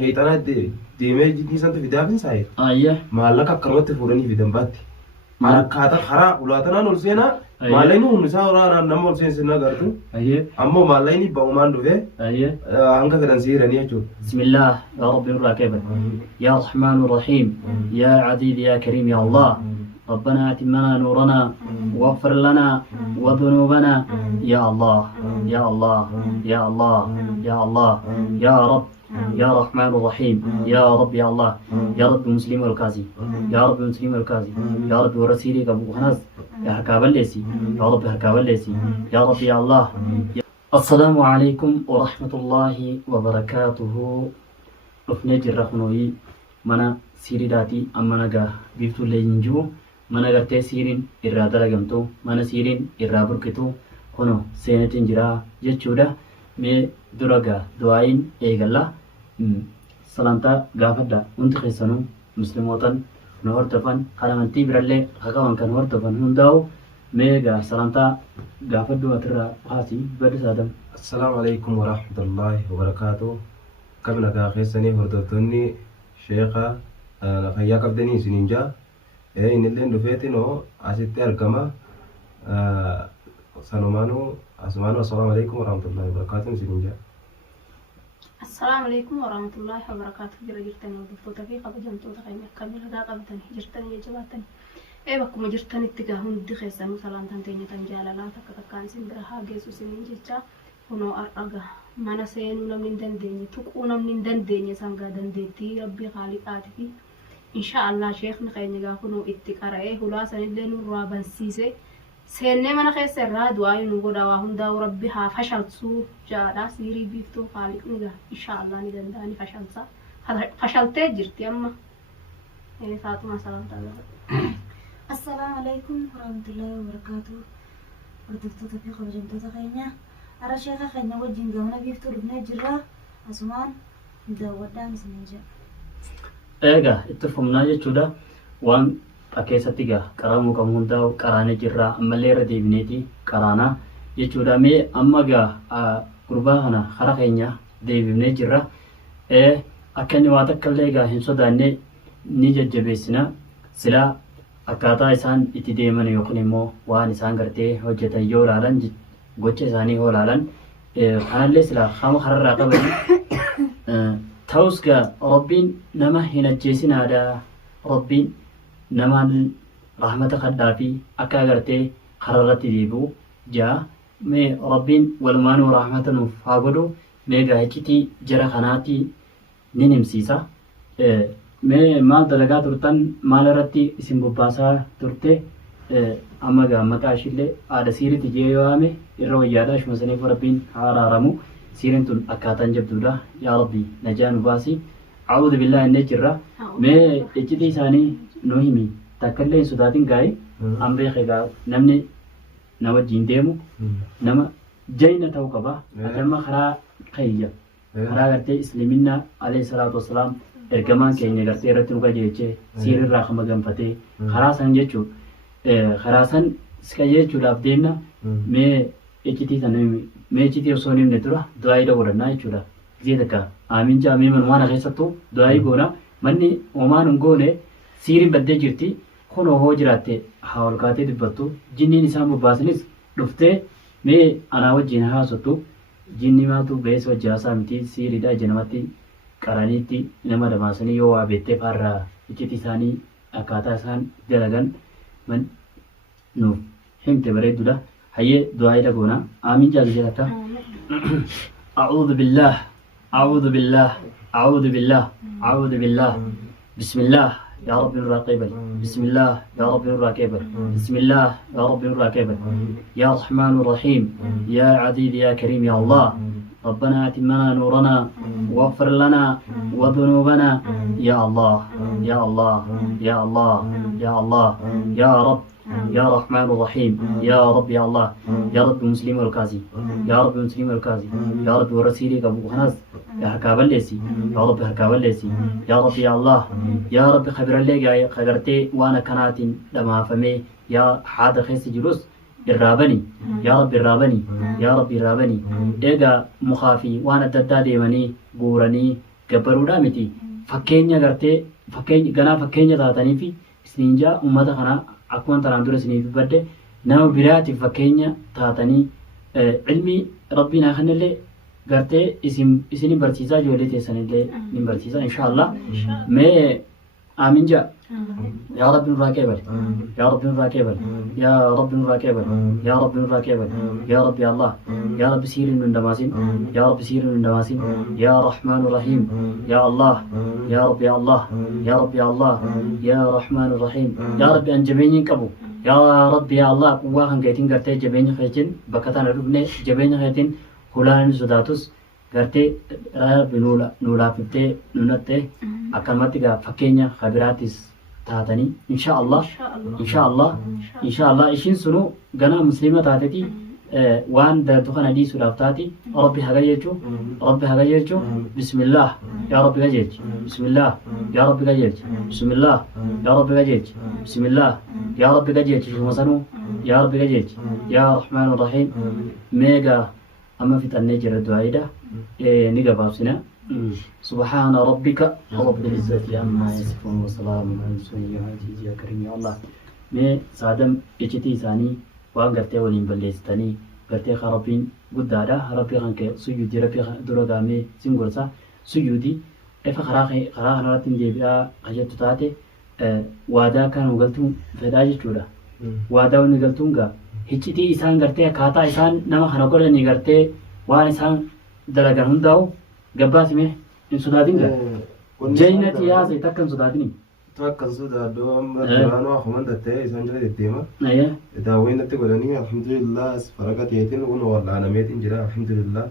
Shayxana deemee jiddii sanatti fidaafin saayee Ayya. maallaqa akkanumatti fuudhanii fidan baatti. Akkaataa karaa ulaatanaan ol seenaa Ayya. maallaqni hundi isaa waraanaan nama ol seensinaa gartu Ayya. ammoo maallaqni ba'umaan dhufee Ayya. hanga fedhan siiranii jechuudha. بسم الله يا رب نور كيبل يا رحمن الرحيم يا عزيز يا كريم يا الله ربنا أتمنا نورنا واغفر لنا وذنوبنا يا الله يا الله يا الله يا الله يا رب يا رحمن الرحيم يا رب يا الله يا رب مسلم والكازي يا رب مسلم والكازي يا رب ورسيلك أبو خناس يا حكاب الليسي يا رب حكاب الليسي يا رب يا الله السلام عليكم ورحمة الله وبركاته رفنا جرخنوي منا سيري داتي أمنا جا بيفتو لينجو منا غرتي سيرين إرادة لغمتو منا سيرين إرابركتو هنو سينتين جرا جتشودا مي درجة دعاين إيغالا سلامتا غافدا انت خيسانو مسلموتان نهورتفن خلمنتي برالي خاقوان كان هورتفن هنداو ميغا سلامتا غافدو أترى قاسي بدس آدم السلام عليكم ورحمة الله وبركاته. كم لك خيساني هردتوني شيخا نخيا كبدني سنينجا إن اللي ندفيتنو أسيتي أرقما سلمانو أسمانو. السلام عليكم ورحمة الله وبركاته سنينجا. السلام عليكم ورحمة الله وبركاته. جرتني ودفتوتا في قبل جمتوتا خيمة كامل هذا قبتني جرتني يا جواتني بكم جرتني اتجاهون دخيسان مثلا تنتيني تنجالا لا تكتكان سنبرها جيسو سنين جيتشا هنو أرقا mana seenuu namni hin dandeenye tuquu namni hin dandeenye sangaa dandeettii rabbii khaliqaatifi inshaallah sheekni keenya gaafa nu itti qara'ee hulaa sanillee nurraa bansiise seennee mana keessa irraa du'aa nu godha waa hundaa'u rabbi haa fashalsuu jaadha siirii biiftuu khaliqni gaa inshaallah ni danda'a ni fashalsa fashaltee jirti amma faatuma salaamtaa. السلام عليكم ورحمة الله وبركاته. وردفتوتا في قبل جمتوتا خينيا أرى شيخا خينيا وجين قونا بيفتو لبنا جرا أسمان ودان سننجا eega itti fufnaa jechuudha waan keessatti gaa qaramuu qabu hundaa'u qaraanee jirra ammallee irra deebineeti qaraanaa jechuudha mee amma gaa gurbaa kana hara keenya deebifnee jirra akka inni waa takka illee gaa hin sodaanne ni jajjabeessina silaa akkaataa isaan itti deeman yookiin immoo waan isaan gartee hojjetan yoo ilaalan gocha isaanii yoo ilaalan kanallee silaa qaama kanarraa qaban ta'us gaa rabbiin nama hin ajjeesinaadha rabbiin namaan rahmata kadhaa fi akka agartee kararratti deebi'u jaa mee rabbiin walumaanuu rahmata nuuf haa godhu mee gaa iccitii jara kanaatti ni nimsiisa mee maal dalagaa turtan maal irratti isin bobbaasaa turte amma gaa maqaa ishillee haadha siiritti jee yoo waame irra wayyaadha ishuma saniif rabbiin haa araaramu سيرين تون أكاتن جبدودا يا ربي نجان باسي أعوذ بالله إني جرا ما إجتي ساني نوهمي تكلم سوداتين جاي أمري خيجا نمني نما جينديمو نما جينا توكبا أتما خرا خيجا خرا قرتي إسلامنا عليه الصلاة والسلام إرجمان كيني قرتي رتنو كجيتشي سير الرحمة جنبتي خرا سانجيتشو خرا سان سكاجيتشو لابدينا ما إجتي ساني meechiti osoo nimne dura du'aayii godhannaa jechuudha. Gisee takka aamin jaamee manumaan keessattuu du'aayii goona manni homaan hin goone siiriin baddee jirti kun hoo jiraatte haa ol kaatee dubbattu jinniin isaan bobbaasanis dhuftee mee anaa wajjin haasottu jinni maatu bees wajji haasaa miti siiriidha ija namatti qaraniitti nama damaasanii yoo waa beettee faarraa iccitii isaanii akkaataa isaan dalagan nuuf himte bareedduudha. هي دعاء لقونا آمين جالجلك أعوذ بالله أعوذ بالله أعوذ بالله أعوذ بالله بسم الله يا رب الراقبة بسم الله يا رب الراقبة بسم الله يا رب الراقبة يا رحمن الرحيم يا عزيز يا كريم يا الله ربنا أتمنا نورنا واغفر لنا وذنوبنا يا الله يا الله يا الله يا الله يا رب يا رحمن الرحيم يا رب يا الله يا رب مسلم والكازي يا رب مسلم والكازي يا رب ورسيلك أبو خناس يا حكاب الليسي يا رب حكاب الليسي يا رب يا الله يا رب خبر اللي خبرتي وانا كانت لما فمي يا حاد خيس جلوس الرابني يا رب الرابني يا رب الرابني إيجا مخافي وانا ددا ديماني بوراني gabbaruudhaa miti fakkeenya gartee fakkeenya taatanii fi isiniin jaa ummata kana akkuma tanaan dura isiniif badde nama biraatiif fakkeenya taatanii ilmi rabbiin haa kennillee gartee isin barsiisaa ijoollee teessanillee ni barsiisa inshaallah mee aamin jaa يا رب نور راكبل يا رب نور راكبل يا رب نور راكبل يا رب نور راكبل يا رب يا الله يا رب سير من دماسين يا رب سير من دماسين يا رحمن الرحيم يا الله يا رب يا الله يا رب يا الله يا رحمن الرحيم يا رب أن جبيني كبو يا رب يا الله واهن قيتين قرتي جبيني خيتين بكتان ربنا جبيني خيتين هلان سداتوس قرتي رب نولا فتة نونته أكملتك فكينيا خبراتيس taatanii inshaallah ishiin sunu ganaa musliima taateti waan dartu kana dhiisuudhaaf taati rabbi haga jechu bismillah yaa rabbi gajeelchi bismillah yaa rabbi gajeelchi bismillah yaa rabbi gajeelchi bismillah yaa rabbi gajeelchi shuma sanuu yaa rabbi gajeelchi yaa rahmaan rahiim meegaa amma fixannee jira du'aayidha ni gabaabsina سبحان ربك رب العزة عما يصفون وسلام على المرسلين يا كريم يا الله مي سادم اجتي ثاني وان غرتي ولين بلستني غرتي خرابين غدادا ربي خانك سجودي ربي درغامي سينغورسا سجودي اف خراخ نراتين ديبا حاجه تاتي وادا كان وغلتو فداجي جودا وادا ونغلتونغا هچتي إسان غرتي كاتا إسان نما خنقولني غرتي وان إسان دلغان هنداو gabbaas mee hin sodaadinga jannati yaasa takkan sodaadini takkan sodaadoo amma duraanoo akuman tattee isaan jala deddeema daawwiin natti godhanii alhamdulillah faraqa teetiin kun wallaanameetiin jira alhamdulillah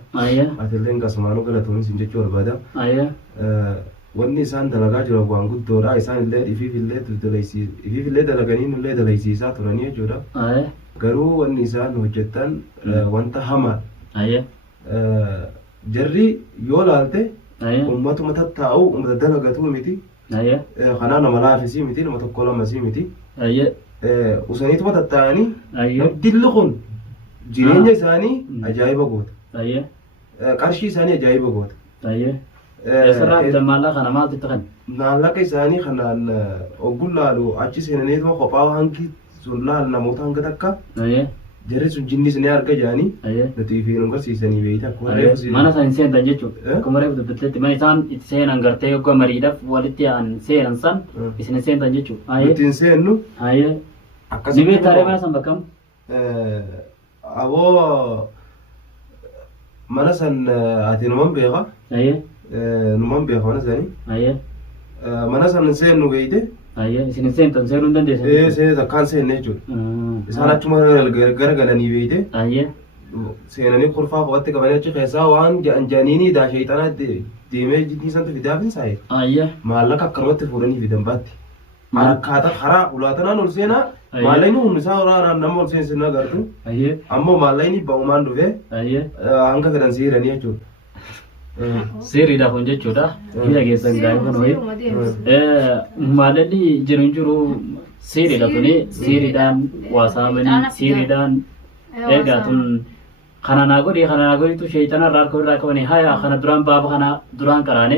atilleen qasumaanuu galatuunis hin jechuu barbaada wanni isaan dalagaa jiran waan guddoodha isaan illee ifiifillee dalaganii nullee dalaysiisaa turanii jechuudha garuu wanni isaan hojjettan wanta hamaa jarri yoo laalte ummatuma tattaa'u ummata dalagatuu miti kanaa nama laafisii miti nama tokko lamasii miti usaniituma tattaa'anii dilli kun jireenya isaanii ajaa'iba goota qarshii isaanii ajaa'iba goota maallaqa isaanii kanaan oggun laalu achi seenaniituma kophaa hangi sun laal namoota hanga takka jarri sun jinnis ni arga jaanii nuti fi nu garsiisanii beeyta mana san seentan jechuudha akkuma reefu dubbatteetti mana isaan itti seenan gartee yogga mariidhaaf walitti aan seenan san isin seentan jechuudha nuti hin seennu ni beektaaree mana san bakkam aboo mana san ati numan beeka mana sanii mana san hin seennu beeyte isin seentan seenuu hin dandeessan seenee takkaan seenne jechuudha isaan achuma garagalanii beeyte seenanii kurfaa qubatti qabanii achi keessaa waan jaaniinii daa sheexanaa deemee jiddiisantu fidaaf hin saayee maallaqa akkanumatti fuudhanii fidan baatti akkaataa karaa ulaatanaan ol seenaa maallaqni humni isaa waraanaan nama ol seensinaa gartu ammoo maallaqni ba'umaan dhufee hanga fedhan siiranii jechuudha. Seeriidhaaf kun jechuudha biyya keessan gaarii kun wayii maalalli jiru seeriidha tuni seeriidhaan waasaamanii seeriidhaan eegaa tun kana naa godhitu sheeyxana irraa irraa qabanii haya kana duraan baaba kana duraan qaraane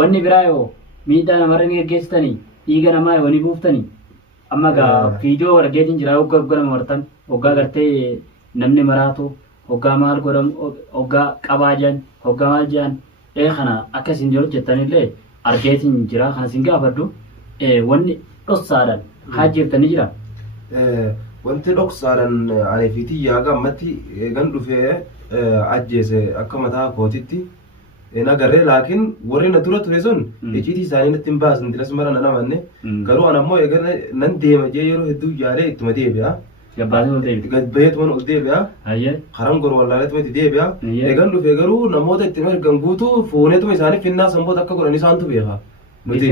wanni biraa yoo miidhaa namarra ni geggeessitanii dhiiga namaa yoo ni buuftanii amma gaa viidiyoo argeetiin jira hoggaa nama martan hoggaa gartee namni maraatu hoggaa maal godhamu hoggaa qabaa jiran hoggaa maal jiran kana akkasiin jiru jettanillee argeetiin jira kan isin gaafadhu wanni dhoksaadhaan haa jirtanii jira. Wanti dhoksaadhaan aniifiitii yaaga ammatti eegan dhufee ajjeese akka mataa kootitti nagarree laakiin warri na dura ture sun icciitii isaanii natti hin baasan diras mara na namanne garuu an ammoo eegan nan deema jee yeroo hedduu yaalee ittuma deebi'a. Gabbayeetuma ol deebi'a. Karan gor wallaaletuma itti deebi'a. Eegan dhufee garuu namoota itti ergan guutuu fuuneetuma isaanii finnaa samboota akka godhan isaantu beeka. Nuti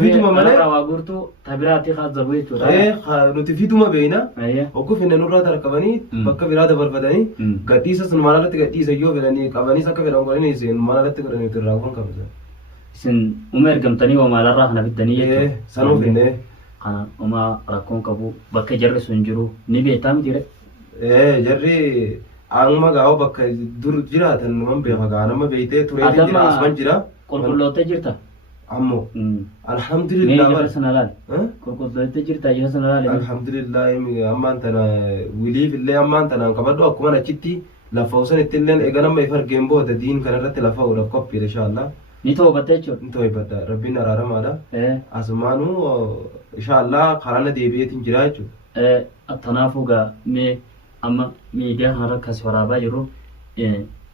fiduma malee nuti fiduma beeyna hoggu finne nurraa tarkabanii bakka biraa dabarfatanii gadhiisa sun maalirratti gadhiisa yoo fedhanii qabaniis akka fedhan godhanii isin maalirratti godhanii irraa kun qabatan. Isin uma ergamtanii waa maalarraa kana fiddanii jechuudha. Sanuu finne. Kana uma rakkoon qabu bakka jarri sun jiru ni beektaa miti re. Jarri amma gaa'oo bakka dur jiraatan numan beeka gaa nama beeytee turee jira asuman jira qulqulloottee jirta ammoo mee alhamdulillah jira sana laal qulqulloottee jirta jira sana laal alhamdulillah ammaan tana wiliif illee ammaan tanaan qabadhu akkuma achitti lafa usan ittilleen eega nama if argeen booda diin kanarratti lafa uudhaaf qophiidha inshaallah ni toobattee jechuudha ni to'ibadha rabbiin araaramaadha asumaanuu inshaallah karaana deebi'eetiin jira jechuudha tanaafuu gaa mee amma miidiyaa kanarra akkas waraabaa jirru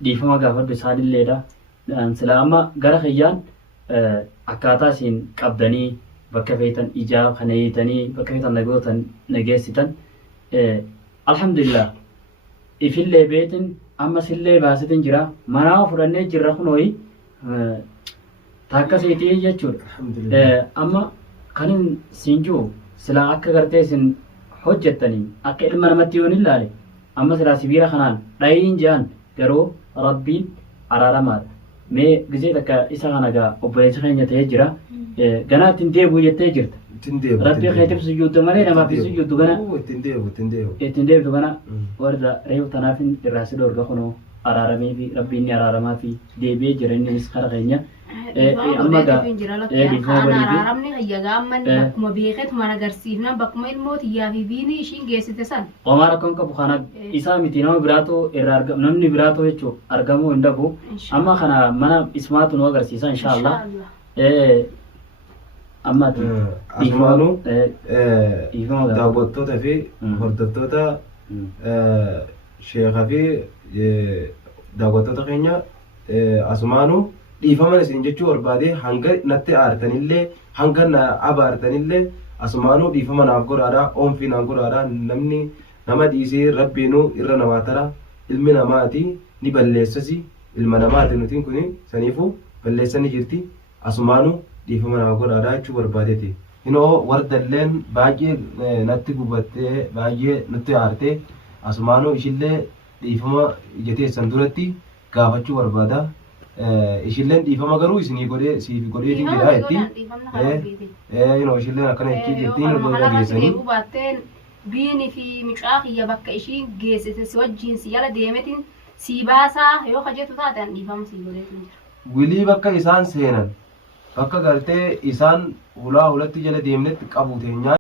dhiifama gaafadhu isaanilleedha sila amma gara kiyyaan akkaataa isin qabdanii bakka feetan ijaa kana hiitanii bakka feetan nagootan nageessitan alhamdulillah ifillee beetin amma sillee baasitin jira manaa fudhannee jirra kunooyi takka seetii jechuudha amma kanin siin jiru sila akka gartee isin hojjettanii akka ilma namatti yoon ilaale amma silaa sibiila kanaan dhayiin jehan garuu rabbiin araaramaadha mee gizee takka isa kana gaa obboleessa keenya ta'ee jira ganaa ittiin deebi'u jettee jirta rabbii keetiif sujjuuddu malee namaaf sujjuuddu gana ittiin deebitu gana warra reefu tanaaf irraa si dhoorga kunoo araaramee fi rabbiin ni araaramaa fi deebi'ee jira innis kara keenya amma gaa araaramni hayyagaa amman bakkuma beeketu mana agarsiifna bakkuma ilmootiyyaa fi biini ishiin geessite san qomaa rakkoon qabu kana isaa miti nama biraatu irraa argamu namni biraatu jechuu argamuu hin dhabu amma kana mana ismaatu nu agarsiisa inshaallah amma asumaanu daawwattoota fi hordoftoota sheekaa fi daawwattoota keenya asumaanu dhiifaman isin jechuu barbaade hanga natti aartanillee hanga na abaartanillee asumaanuu dhiifama naaf godhaadha oomfii naaf godhaadha namni nama dhiisee rabbiinuu irra namaa tara ilmi namaati ni balleessasi ilma namaati nutiin kuni saniifuu balleessani jirti asumaanuu dhiifama naaf godhaadha jechuu barbaadeeti inoo wardalleen baay'ee natti gubattee baay'ee nutti aartee asumaanuu ishillee dhiifama ijateessan duratti gaafachuu barbaada ishilleen dhiifama garuu isinii godhee siif godheetiin jedhaa jetti ishilleen akkana jechii jettiin dhageessanii biini fi mucaa kiyya bakka ishiin geessite si wajjiin si jala deemetiin si baasaa yoo kajetu taatan dhiifama si godheetiin jira wilii bakka isaan seenan bakka gartee isaan hulaa hulatti jala deemnetti qabu teenyaa